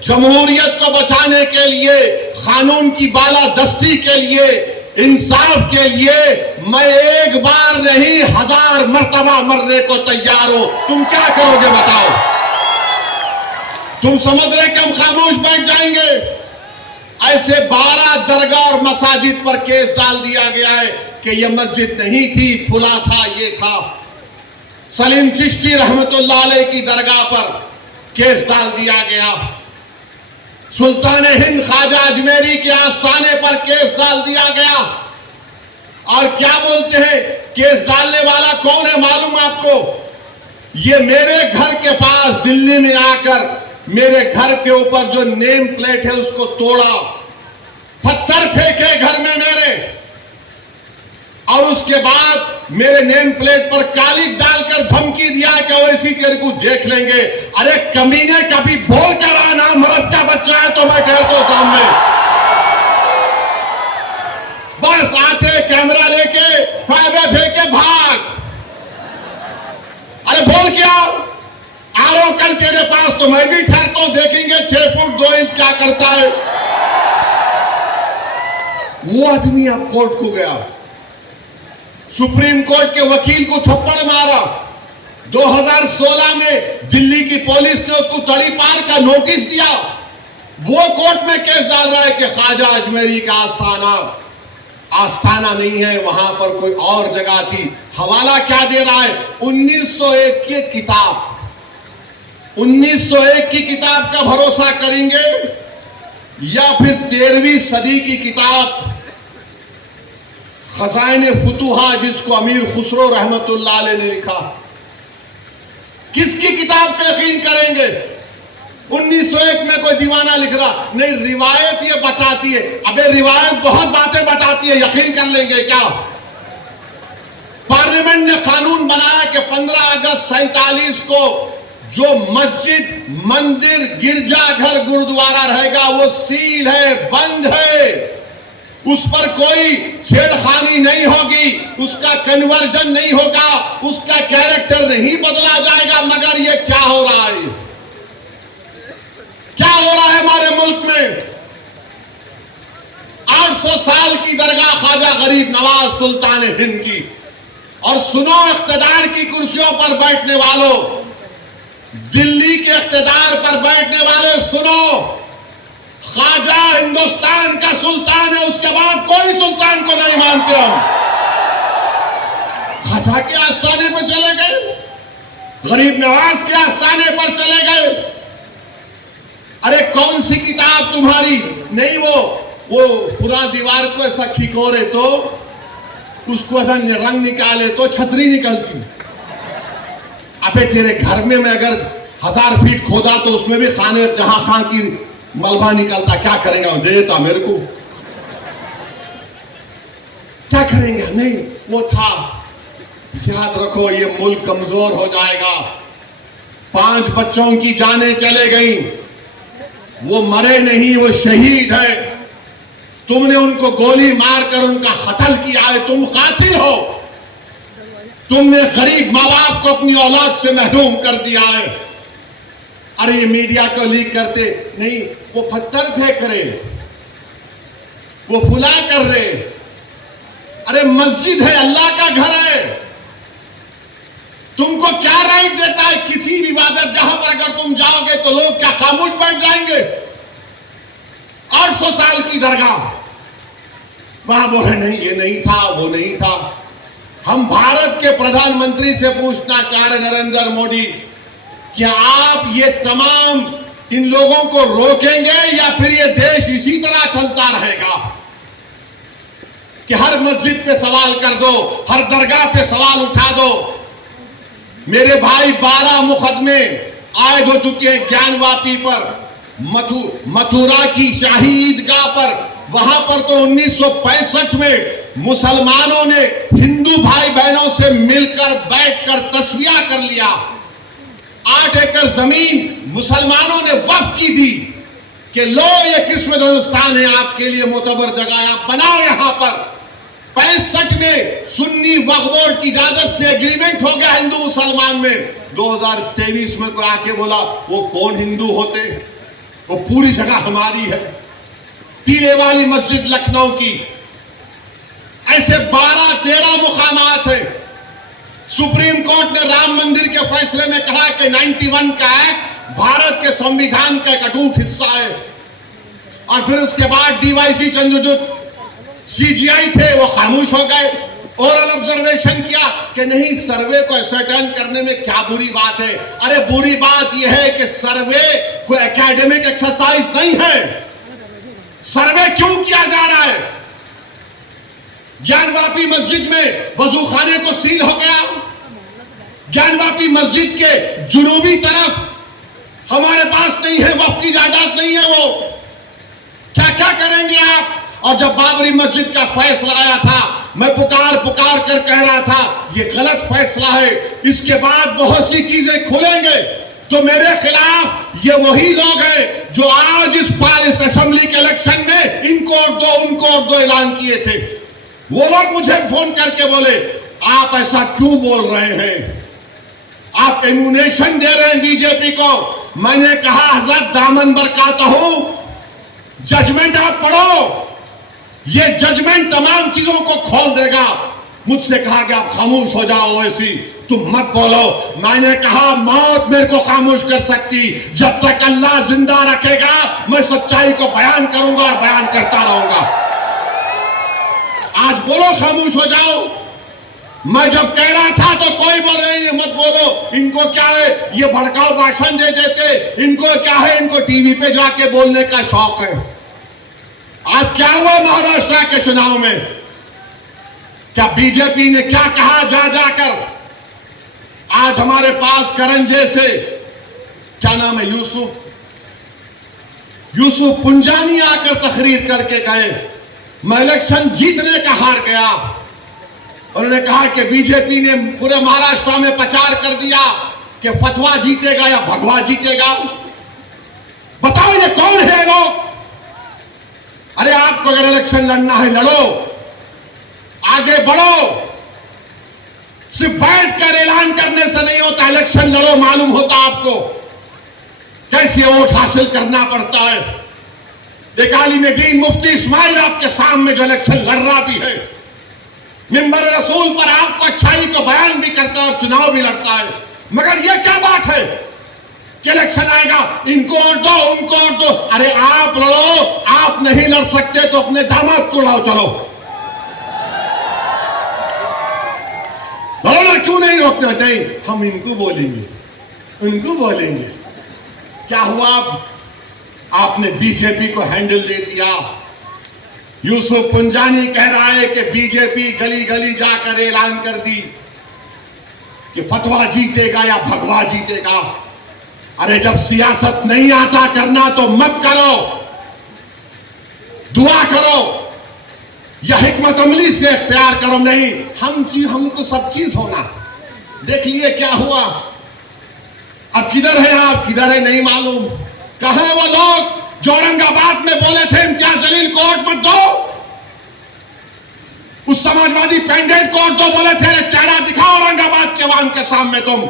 جمہوریت کو بچانے کے لیے, قانون کی بالادستی کے لیے, انصاف کے لیے میں 1 بار نہیں 1000 مرتبہ مرنے کو تیار ہوں. تم کیا کرو گے بتاؤ؟ تم سمجھ رہے کہ ہم خاموش بیٹھ جائیں گے؟ ایسے 12 درگاہ اور مساجد پر کیس ڈال دیا گیا ہے کہ یہ مسجد نہیں تھی, پھلا تھا, یہ تھا. سلیم چشتی رحمت اللہ علیہ کی درگاہ پر کیس ڈال دیا گیا. سلطان ہند خواجہ اجمیری کے آستانے پر کیس ڈال دیا گیا. اور کیا بولتے ہیں, کیس ڈالنے والا کون ہے معلوم آپ کو؟ یہ میرے گھر کے پاس دلی میں آ کر میرے گھر کے اوپر جو نیم پلیٹ ہے اس کو توڑا, پتھر پھینکے گھر میں میرے, اور اس کے بعد میرے نیم پلیٹ پر کالک ڈال کر دھمکی دیا کہ وہ اسی تیرے کو دیکھ لیں گے. ارے کمینے, کبھی بول کر آنا, مرد کا بچہ ہے تو میں کہتا ہوں سامنے. بس آتے کیمرہ لے کے فائبے پھینکے بھاگ. ارے بول کیا آ رہا ہوں کل تیرے پاس تو میں بھی ٹھہرتا ہوں, دیکھیں گے 6 فٹ 2 انچ کیا کرتا ہے. وہ آدمی اب کورٹ کو گیا, سپریم کورٹ کے وکیل کو تھپڑ مارا. 2016 میں دلی کی پولیس نے اس کو تڑی پار کا نوٹس دیا. وہ کورٹ میں کیس ڈال رہا ہے کہ خواجہ اجمیری کا آستانہ نہیں ہے, وہاں پر کوئی اور جگہ تھی. حوالہ کیا دے رہا ہے؟ 1901 کی کتاب, 1901 کی کتاب کا بھروسہ کریں گے یا پھر 13ویں صدی کی کتاب خزائن فتوحہ جس کو امیر خسرو رحمت اللہ علیہ نے لکھا؟ کس کی کتاب پہ یقین کریں گے؟ 1901 میں کوئی دیوانہ لکھ رہا نہیں، روایت یہ بتاتی ہے. ابے روایت بہت باتیں بتاتی ہے، یقین کر لیں گے کیا؟ پارلیمنٹ نے قانون بنایا کہ 15 اگست 47 کو جو مسجد، مندر، گرجا گھر، گردوارہ رہے گا وہ سیل ہے، بند ہے، اس پر کوئی چھیڑ خانی نہیں ہوگی، اس کا کنورژن نہیں ہوگا، اس کا کیریکٹر نہیں بدلا جائے گا. مگر یہ کیا ہو رہا ہے؟ کیا ہو رہا ہے ہمارے ملک میں؟ 800 سال کی درگاہ خواجہ غریب نواز سلطان ہند کی. اور سنو اقتدار کی کرسیوں پر بیٹھنے والوں، دلی کے اقتدار پر بیٹھنے والے سنو، خواجہ ہندوستان کا سلطان ہے، اس کے بعد کوئی سلطان کو نہیں مانتے ہم. خواجہ کے آستانے پر چلے گئے، غریب نواز کے آستانے پر چلے گئے. ارے کون سی کتاب تمہاری؟ نہیں وہ فلاں دیوار کو ایسا کھکورے تو اس کو ایسا رنگ نکالے تو چھتری نکلتی. ابے تیرے گھر میں اگر 1000 فیٹ کھودا تو اس میں بھی خانے جہاں خان کی ملبہ نکلتا، کیا کریں گا؟ دیتا میرے کو، کیا کریں گے؟ نہیں وہ تھا. یاد رکھو یہ ملک کمزور ہو جائے گا. 5 بچوں کی جانیں چلے گئیں، وہ مرے نہیں، وہ شہید ہے. تم نے ان کو گولی مار کر ان کا قتل کیا ہے، تم قاتل ہو. تم نے غریب ماں باپ کو اپنی اولاد سے محروم کر دیا ہے. ارے یہ میڈیا کو لیک کرتے نہیں، وہ پتھر پھینک رہے، وہ پھلا کر رہے. ارے مسجد ہے، اللہ کا گھر ہے. تم کو کیا رائٹ دیتا ہے کسی بھی عبادت گاہ پر اگر تم جاؤ گے تو لوگ کیا خاموش بیٹھ جائیں گے؟ 800 سال کی درگاہ وہاں وہ ہے نہیں، یہ نہیں تھا، وہ نہیں تھا. ہم بھارت کے پردھان منتری سے پوچھنا چاہ رہے نریندر مودی، کیا آپ یہ تمام ان لوگوں کو روکیں گے یا پھر یہ دیش اسی طرح چلتا رہے گا کہ ہر مسجد پہ سوال کر دو، ہر درگاہ پہ سوال اٹھا دو؟ میرے بھائی 12 مقدمے عائد ہو چکے ہیں گیان واپی پر، متھورا کی شاہی عیدگاہ پر. وہاں پر تو 1965 میں مسلمانوں نے ہندو بھائی بہنوں سے مل کر بیٹھ کر تصفیہ کر لیا. 8 ایکڑ زمین مسلمانوں نے وقف کی تھی کہ لو یہ قسمت ہندوستان ہے، آپ کے لیے معتبر جگہ ہے، آپ بناؤ یہاں پر. 65 میں سنی وقف بورڈ کی اجازت سے ایگریمنٹ ہو گیا ہندو مسلمان میں. 2023 میں کوئی آ کے بولا وہ کون ہندو ہوتے، وہ پوری جگہ ہماری ہے. ٹیلے والی مسجد لکھنؤ کی، ایسے 12-13 مقامات ہیں. سپریم کورٹ نے رام مندر کے فیصلے میں کہا کہ 91 کا ایکٹ بھارت کے سمویدھان کا ایک اٹوٹ حصہ ہے. اور پھر اس کے بعد ڈی وائی سی چندرجوت CGI تھے، وہ خاموش ہو گئے. اورل آبزرویشن کیا کہ نہیں، سروے کو اسرٹین کرنے میں کیا بری بات ہے؟ ارے بری بات یہ ہے کہ سروے کوئی اکیڈمک ایکسرسائز نہیں ہے. سروے کیوں کیا جا رہا ہے؟ گیان واپی مسجد میں وضو خانے کو سیل ہو گیا. گیان واپی مسجد کے جنوبی طرف ہمارے پاس نہیں ہے، وقف کی جائیداد نہیں ہے. وہ کیا کریں گے آپ؟ اور جب بابری مسجد کا فیصلہ آیا تھا، میں پکار کر کہہ رہا تھا یہ غلط فیصلہ ہے، اس کے بعد بہت سی چیزیں کھلیں گے. تو میرے خلاف یہ وہی لوگ ہیں جو آج اس اسمبلی کے الیکشن میں ان کو ووٹ دو اعلان کیے تھے. وہ لوگ مجھے فون کر کے بولے آپ ایسا کیوں بول رہے ہیں، آپ ایمونیشن دے رہے ہیں بی جے پی کو. میں نے کہا حضرت دامن برکاتا ہوں، ججمنٹ آپ پڑھو، یہ ججمنٹ تمام چیزوں کو کھول دے گا. مجھ سے کہا کہ آپ خاموش ہو جاؤ، ایسی تم مت بولو. میں نے کہا موت میرے کو خاموش کر سکتی، جب تک اللہ زندہ رکھے گا میں سچائی کو بیان کروں گا اور بیان کرتا رہوں گا. آج بولو خاموش ہو جاؤ. میں جب کہہ رہا تھا تو کوئی بول رہے ہیں مت بولو، ان کو کیا ہے، یہ بھڑکاؤ بھاشن دے دیتے، ان کو کیا ہے، ان کو ٹی وی پہ جا کے بولنے کا شوق ہے۔ آج کیا ہوا مہاراشٹر کے چناؤ میں؟ کیا بی جے پی نے کیا کہا جا جا کر؟ آج ہمارے پاس کرنجے سے کیا نام ہے، یوسف پنجانی آ کر تقریر کر کے گئے، میں الیکشن جیتنے کا ہار گیا۔ انہوں نے کہا کہ بی جے پی نے پورے مہاراشٹر میں پرچار کر دیا کہ فتوا جیتے گا یا بھگوا جیتے گا۔ بتاؤ یہ کون ہے لوگ؟ ارے آپ کو اگر الیکشن لڑنا ہے لڑو، آگے بڑھو، صرف بیٹھ کر اعلان کرنے سے نہیں ہوتا، الیکشن لڑو، معلوم ہوتا آپ کو کیسے ووٹ حاصل کرنا پڑتا ہے۔ ایک عالم دین مفتی اسماعیل آپ کے سامنے جو الیکشن لڑ رہا بھی ہے، منبر رسول پر آپ کو اچھائی کو بیان بھی کرتا ہے اور چناؤ بھی لڑتا ہے، مگر یہ کیا بات ہے کہ الیکشن آئے گا ان کو ووٹ دو ان کو ووٹ دو؟ ارے آپ لڑو، آپ نہیں لڑ سکتے تو اپنے داماد کو لاؤ، چلو لڑو، کیوں نہیں روکتے؟ نہیں ہم ان کو بولیں گے، ان کو بولیں گے۔ کیا ہوا؟ آپ نے بی جے پی کو ہینڈل دے دیا۔ یوسف پنجانی کہہ رہا ہے کہ بی جے پی گلی گلی جا کر اعلان کر دی کہ فتوا جیتے گا یا بھگوا جیتے گا۔ ارے جب سیاست نہیں آتا کرنا تو مت کرو، دعا کرو یا حکمت عملی سے اختیار کرو۔ نہیں ہم کو سب چیز ہونا۔ دیکھ لیے کیا ہوا، اب کدھر ہیں آپ، کدھر ہے نہیں معلوم۔ کہاں وہ لوگ جو اورنگ آباد میں بولے تھے امتیاز جلیل کو ووٹ مت دو، اس سماجوادی پینڈنٹ کو ووٹ دو، بولے تھے چہرہ دکھاؤ اورنگ آباد کے عوام کے سامنے تم۔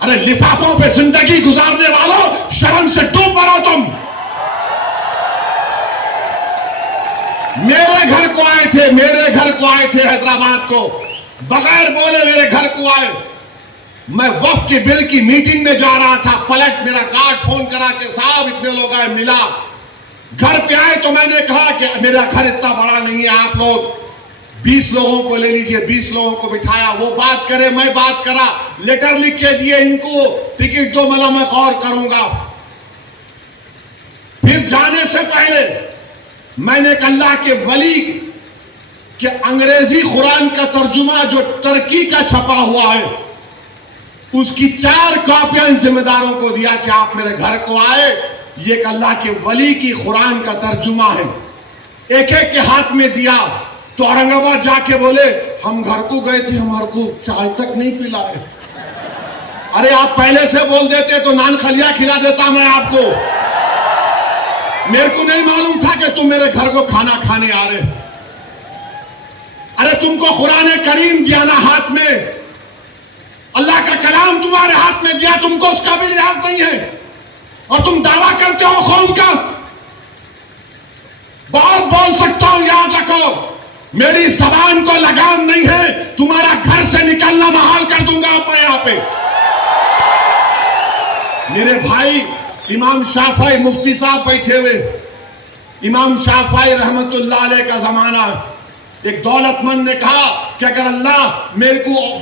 ارے لفافوں پہ زندگی گزارنے والوں، شرم سے ڈوب پڑو تم۔ میرے گھر کو آئے تھے حیدرآباد کو، بغیر بولے میرے گھر کو آئے۔ میں وقف کے بل کی میٹنگ میں جا رہا تھا، پلٹ میرا گارڈ فون کرا کہ صاحب اتنے لوگ آئے، ملا۔ گھر پہ آئے تو میں نے کہا کہ میرا گھر اتنا بڑا نہیں ہے، آپ لوگ 20 لوگوں کو لے لیجئے۔ 20 لوگوں کو بٹھایا، وہ بات کرے میں بات کرا، لیٹر لکھ کے دیے ان کو، ٹکٹ دو، ملا میں غور کروں گا۔ پھر جانے سے پہلے میں نے ایک اللہ کے ولی کہ انگریزی قرآن کا ترجمہ جو ترکی کا چھپا ہوا ہے، اس کی 4 کاپیاں ان ذمہ داروں کو دیا کہ آپ میرے گھر کو آئے، یہ ایک اللہ کے ولی کی قرآن کا ترجمہ ہے۔ ایک ایک کے ہاتھ میں دیا تو اورنگ آباد جا کے بولے ہم گھر کو گئے تھے، ہمارے کو چائے تک نہیں پلائے۔ ارے آپ پہلے سے بول دیتے تو نان خلیہ کھلا دیتا میں آپ کو۔ میرے کو نہیں معلوم تھا کہ تم میرے گھر کو کھانا کھانے آ رہے۔ ارے تم کو قرآن کریم دیا نا ہاتھ میں، اللہ کا کلام تمہارے ہاتھ میں دیا، تم کو اس کا بھی لحاظ نہیں ہے، اور تم دعویٰ کرتے ہو قوم کا۔ بہت بول سکتا ہوں، یاد رکھو میری زبان کو لگام نہیں ہے، تمہارا گھر سے نکلنا محال کر دوں گا میں یہاں پہ۔ میرے بھائی امام شافعی مفتی صاحب بیٹھے ہوئے، امام شافعی رحمت اللہ علیہ کا زمانہ، ایک دولت مند نے کہا کہ اگر اللہ میرے کو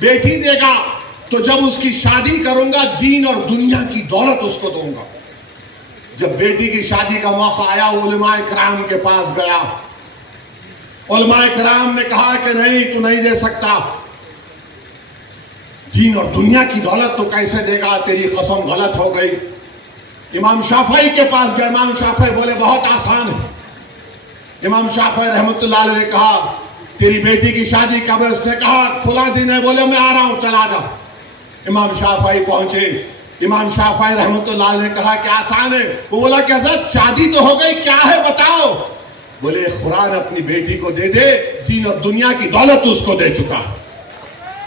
بیٹی دے گا تو جب اس کی شادی کروں گا دین اور دنیا کی دولت اس کو دوں گا۔ جب بیٹی کی شادی کا موقع آیا علماء کرام کے پاس گیا، علماء کرام نے کہا کہ نہیں تو نہیں دے سکتا، دین اور دنیا کی دولت تو کیسے دے گا، تیری قسم غلط ہو گئی۔ امام شافعی کے پاس گئے، امام شافعی بولے بہت آسان ہے۔ امام شافعی رحمت اللہ علیہ نے کہا تیری بیٹی کی شادی کب ہے؟ اس نے کہا فلاں دن ہے۔ بولے میں آ رہا ہوں، چلا جا۔ امام شافعی پہنچے، امام شافعی رحمت اللہ علیہ نے کہا کہ آسان ہے۔ وہ بولا کہ حضرت شادی تو ہو گئی، کیا ہے بتاؤ؟ بولے قرآن اپنی بیٹی کو دے دے، دین اور دنیا کی دولت اس کو دے چکا،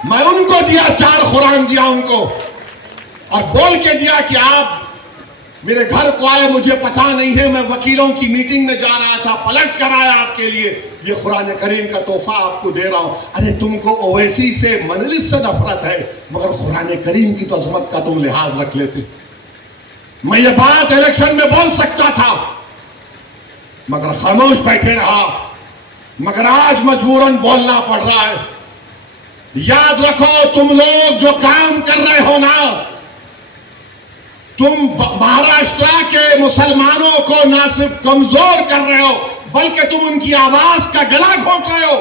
میں ان کو دیا، 4 قرآن دیا ان کو، اور بول کے دیا کہ آپ میرے گھر کو آئے، مجھے پتہ نہیں ہے، میں وکیلوں کی میٹنگ میں جا رہا تھا، پلٹ کر آیا آپ کے لیے، یہ قرآن کریم کا تحفہ آپ کو دے رہا ہوں۔ ارے تم کو اویسی سے مجلس سے نفرت ہے، مگر قرآن کریم کی تو عظمت کا تم لحاظ رکھ لیتے۔ میں یہ بات الیکشن میں بول سکتا تھا مگر خاموش بیٹھے رہا، مگر آج مجبوراً بولنا پڑ رہا ہے۔ یاد رکھو تم لوگ جو کام کر رہے ہو نا، تم مہاراشٹر کے مسلمانوں کو نہ صرف کمزور کر رہے ہو بلکہ تم ان کی آواز کا گلا گھونٹ رہے ہو۔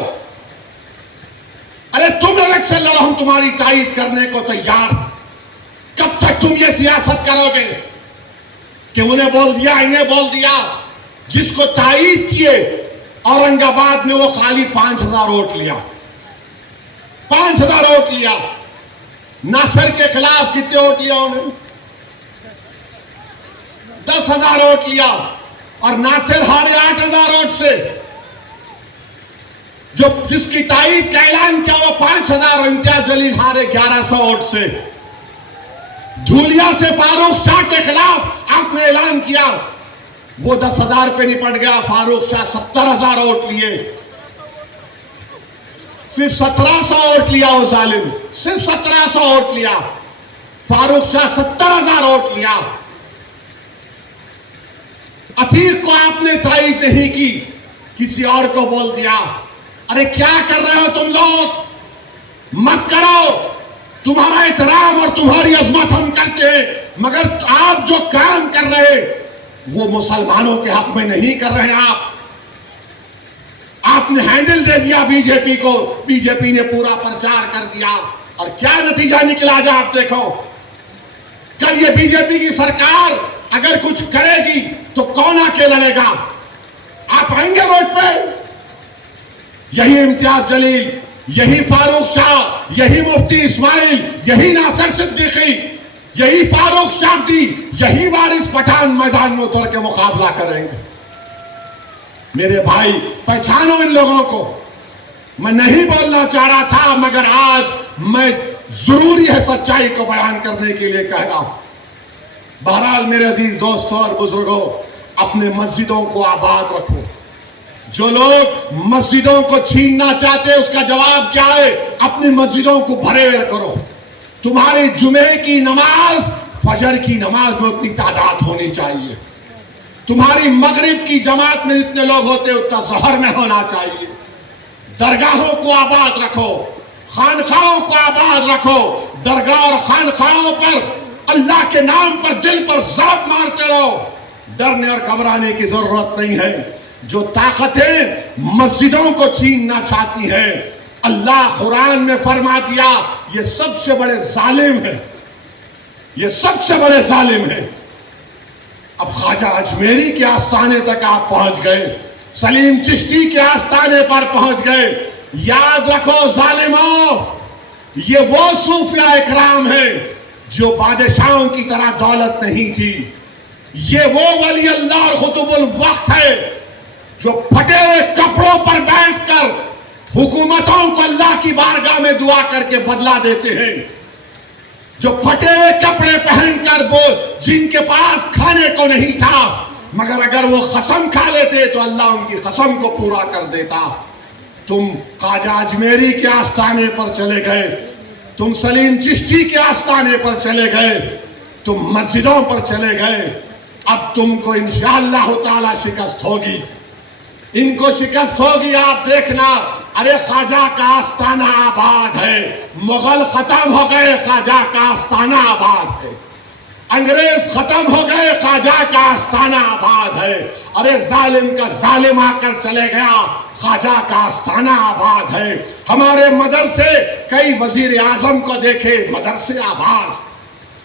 ارے تم الیکشن لڑو، ہم تمہاری تائید کرنے کو تیار۔ کب تک تم یہ سیاست کرو گے کہ انہیں بول دیا انہیں بول دیا؟ جس کو تائید کیے اورنگ آباد میں وہ خالی 5,000 ووٹ لیا، 5,000 ووٹ لیا۔ ناصر کے خلاف کتنے ووٹ لیا انہوں نے؟ 10,000 ووٹ لیا، اور ناصر ہارے 8,000 ووٹ سے۔ جو جس کی تائید کا اعلان کیا وہ 5,000، امتیاز جلیل ہارے 1,100 ووٹ سے۔ دھولیا سے فاروق شاہ کے خلاف آپ نے اعلان کیا، وہ 10,000 پہ نپٹ گیا، فاروق شاہ 70,000 ووٹ لیے۔ صرف 1,700 ووٹ لیا وہ ظالم، صرف 1,700 ووٹ لیا۔ فاروق شاہ 70,000 ووٹ لیا۔ عتیق کو آپ نے تائید نہیں کی، کسی اور کو بول دیا۔ ارے کیا کر رہے ہو تم لوگ؟ مت کرو۔ تمہارا احترام اور تمہاری عظمت ہم کرتے ہیں، مگر آپ جو کام کر رہے وہ مسلمانوں کے حق میں نہیں کر رہے۔ آپ نے ہینڈل دے دیا بی جے پی کو، بی جے پی نے پورا پرچار کر دیا، اور کیا نتیجہ نکلا جا آپ دیکھو۔ کل یہ بی جے پی کی سرکار اگر کچھ کرے گی تو کون آ کے لڑے گا؟ آپ آئیں گے ووٹ پہ؟ یہی امتیاز جلیل، یہی فاروق شاہ، یہی مفتی اسماعیل، یہی ناصر صدیقی، یہی فاروق شابدی، یہی وارث پٹھان میدان میں اتر کے مقابلہ کریں گے۔ میرے بھائی پہچانو ان لوگوں کو۔ میں نہیں بولنا چاہ رہا تھا، مگر آج میں ضروری ہے سچائی کو بیان کرنے کے لیے کہہ رہا ہوں۔ بہرحال میرے عزیز دوستوں اور بزرگوں، اپنے مسجدوں کو آباد رکھو۔ جو لوگ مسجدوں کو چھیننا چاہتے ہیں اس کا جواب کیا ہے؟ اپنی مسجدوں کو بھرے ہوئے کرو۔ تمہاری جمعے کی نماز فجر کی نماز میں اتنی تعداد ہونی چاہیے۔ تمہاری مغرب کی جماعت میں جتنے لوگ ہوتے اتنا ظہر میں ہونا چاہیے۔ درگاہوں کو آباد رکھو، خانخواہوں کو آباد رکھو۔ درگاہ اور خانخواہوں پر اللہ کے نام پر دل پر ضرب مارتے رہو۔ ڈرنے اور گھبرانے کی ضرورت نہیں ہے۔ جو طاقتیں مسجدوں کو چھیننا چاہتی ہیں، اللہ قرآن میں فرما دیا یہ سب سے بڑے ظالم ہیں، یہ سب سے بڑے ظالم ہیں۔ اب خواجہ اجمیری کے آستانے تک آپ پہنچ گئے، سلیم چشتی کے آستانے پر پہنچ گئے۔ یاد رکھو ظالموں، یہ وہ صوفیاء اکرام ہیں جو بادشاہوں کی طرح دولت نہیں تھی۔ یہ وہ ولی اللہ اور قطب الوقت ہے جو پھٹے ہوئے کپڑوں پر بیٹھ کر حکومتوں کو اللہ کی بارگاہ میں دعا کر کے بدلہ دیتے ہیں، جو پھٹے ہوئے کپڑے پہن کر وہ جن کے پاس کھانے کو نہیں تھا مگر اگر وہ قسم کھا لیتے تو اللہ ان کی قسم کو پورا کر دیتا۔ تم خواجہ اجمیری کے آستانے پر چلے گئے، تم سلیم چشتی کے آستانے پر چلے گئے، تم مسجدوں پر چلے گئے۔ اب تم کو انشاءاللہ تعالی شکست ہوگی، ان کو شکست ہوگی۔ آپ دیکھنا، ارے خواجہ کا آستانہ آباد ہے، مغل ختم ہو گئے، خواجہ کا آستانہ آباد ہے، انگریز ختم ہو گئے، خواجہ کا آستانہ آباد ہے۔ ارے ظالم کا ظالم آ کر چلے گیا، خواجہ کا آستانہ آباد ہے۔ ہمارے مدرسے، کئی وزیر اعظم کو دیکھے، مدرسے آباد۔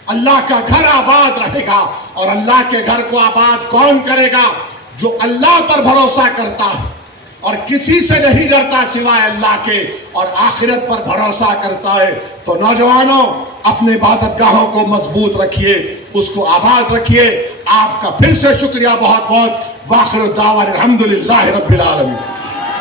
اللہ کا گھر آباد رہے گا، اور اللہ کے گھر کو آباد کون کرے گا؟ جو اللہ پر بھروسہ کرتا ہے اور کسی سے نہیں ڈرتا سوائے اللہ کے، اور آخرت پر بھروسہ کرتا ہے۔ تو نوجوانوں، اپنے عبادت گاہوں کو مضبوط رکھیے، اس کو آباد رکھیے۔ آپ کا پھر سے شکریہ بہت بہت۔ وآخر الدعوانا الحمدللہ رب العالمین۔